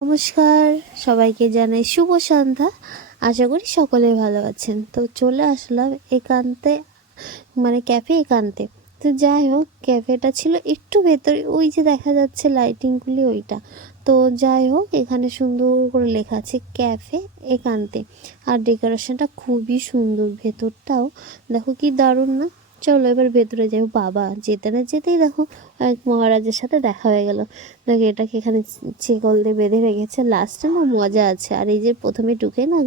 নমস্কার, সবাইকে জানাই শুভ সন্ধ্যা। আশা করি সকলে ভালো আছেন। তো চলে আসলাম একান্তে, মানে ক্যাফে একান্তে। তো যাই হোক, ক্যাফেটা ছিল একটু ভেতরে, ওই যে দেখা যাচ্ছে লাইটিংগুলি ওইটা। তো যাই হোক, এখানে সুন্দর করে লেখা আছে ক্যাফে একান্তে, আর ডেকোরেশনটা খুবই সুন্দর। ভেতরটাও দেখো কি দারুণ না। চলো এবার ভেতরে যাই। বাবা, যেতে না যেতেই দেখো এক মহারাজের সাথে দেখা হয়ে গেল। দেখো এটাকে এখানে ছেকল দিয়ে বেঁধে রেখেছে। লাস্টে না মজা আছে। আর এই যে প্রথমে ঢুকে না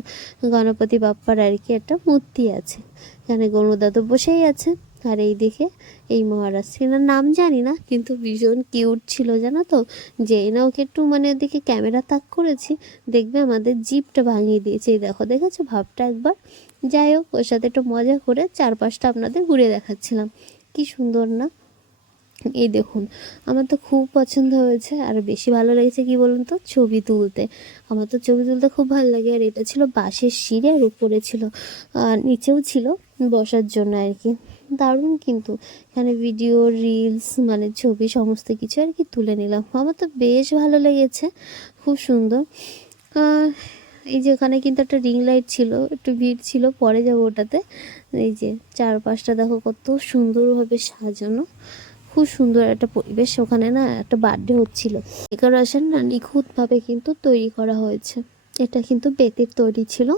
গণপতি বাপ্পার আর কি একটা মূর্তি আছে, এখানে গরুদা তো বসেই আছে। আর এই দিকে এই মহারাজ, সেনার নাম জানি না, কিন্তু ভীষণ কিউট ছিল জানো তো। যেই না ওকে একটু মানে ওদিকে ক্যামেরা তাক করেছি, দেখবে আমাদের জিপটা ভাঙিয়ে দিয়েছে। এই দেখো, দেখেছো ভাবটা একবার। যাই হোক, ওর সাথে একটু মজা করে চারপাশটা আপনাদের ঘুরে দেখাচ্ছিলাম। কি সুন্দর না। এই দেখুন, আমার তো খুব পছন্দ হয়েছে। আর বেশি ভালো লেগেছে কি বলুন তো, ছবি তুলতে। আমার তো ছবি তুলতে খুব ভালো লাগে। আর এটা ছিল বাঁশের সিঁড়ি, আর উপরে ছিল নিচেও ছিল বসার জন্য আর কি। দারুণ কিন্তু। এখানে ভিডিও, রিলস, মানে ছবি সমস্ত কিছু আর কি তুলে নিলাম। আমার তো বেশ ভালো লেগেছে, খুব সুন্দর। আহ, এই যে ওখানে কিন্তু একটা রিং লাইট ছিল, একটু ভিড় ছিল, পরে যাবো ওটাতে। এই যে চারপাশটা দেখো কত সুন্দরভাবে সাজানো, খুব সুন্দর একটা পরিবেশ। ওখানে না একটা বার্থডে হচ্ছিল। ডেকোরেশন না নিখুঁতভাবে কিন্তু তৈরি করা হয়েছে। এটা কিন্তু বেতের তৈরি ছিল।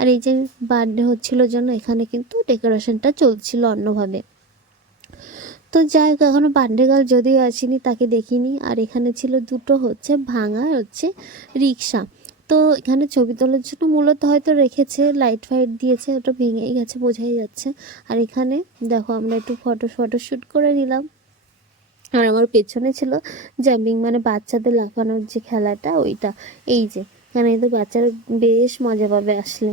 আর এই যে বার্থডে হচ্ছিল জন্য এখানে কিন্তু ডেকোরেশনটা চলছিল অন্যভাবে। তো যাই হোক, এখনও বার্থডে গার্ল যদিও আসেনি, তাকে দেখিনি। আর এখানে ছিল দুটো হচ্ছে ভাঙা রিক্সা। তো এখানে ছবি তোলার জন্য মূলত হয়তো রেখেছে, লাইট ফাইট দিয়েছে, ওটা ভেঙেই গেছে বোঝাই যাচ্ছে। আর এখানে দেখো আমরা একটু ফটোশ্যুট করে নিলাম। আর আমার পেছনে ছিল জাম্পিং, মানে বাচ্চাদের লাফানোর যে খেলাটা ওইটা। এই যে এখানে তো বাচ্চারা বেশ মজা পাবে আসলে।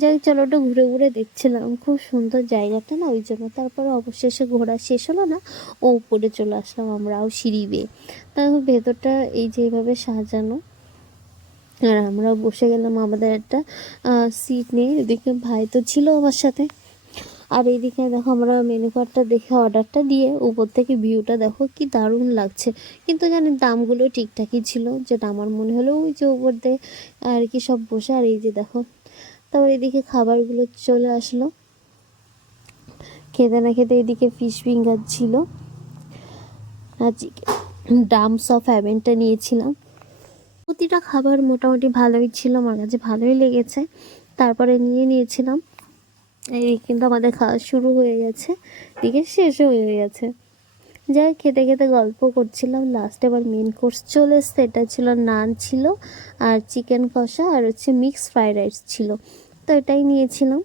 যাই হোক, চলো, ওটা ঘুরে ঘুরে দেখছিলাম। খুব সুন্দর জায়গাটা না, ওই জন্য। তারপরে অবশেষে ঘোরা শেষ হলো না, ও উপরে চলে আসলাম আমরাও সিঁড়ি বেয়ে। তারপর ভেতরটা এই যে এইভাবে সাজানো। আর আমরাও বসে গেলাম আমাদের একটা সিট নিয়ে। এদিকে ভাই তো ছিল আমার সাথে। আর এইদিকে দেখো, আমরা মেনু কার্ডটা দেখে অর্ডারটা দিয়ে উপর থেকে ভিউটা দেখো কি দারুণ লাগছে। কিন্তু জানি দামগুলো ঠিকঠাকই ছিল, যেটা আমার মনে হলো। ওই যে উপর দিয়ে আর কি সব বসে। আর এই যে দেখো, তারপর এদিকে খাবারগুলো চলে আসলো। খেতে না খেতে এদিকে ফিশ ফিঙ্গার ছিল, আর ড্রামস অফ হ্যাভেনটা নিয়েছিলাম। প্রতিটা খাবার মোটামুটি ভালোই ছিল, আমার কাছে ভালোই লেগেছে। তারপরে নিয়েছিলাম। এই কিন্তু আমাদের খাওয়া শুরু হয়ে গেছে, দিকে শেষও হয়ে গেছে। যাই খেতে খেতে গল্প করছিলাম। লাস্ট এবার মেন কোর্স চলে এসছে। এটা ছিল নান ছিল, আর চিকেন কষা, আর মিক্স ফ্রাইড রাইস ছিল। তো এটাই নিয়েছিলাম।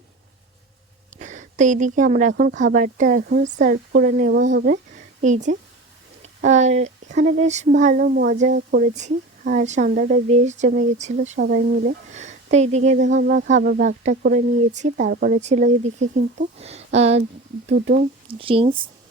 তো এইদিকে আমরা এখন খাবারটা এখন সার্ভ করে নেওয়া হবে। এই যে, আর এখানে বেশ ভালো মজা করেছি। আর সন্ধ্যাটা বেশ জমে গেছিলো সবাই মিলে। তো এইদিকে দেখো আমরা খাবার ভাগটা করে নিয়েছি। তারপরে ছিল এদিকে কিন্তু দুটো ড্রিঙ্কস,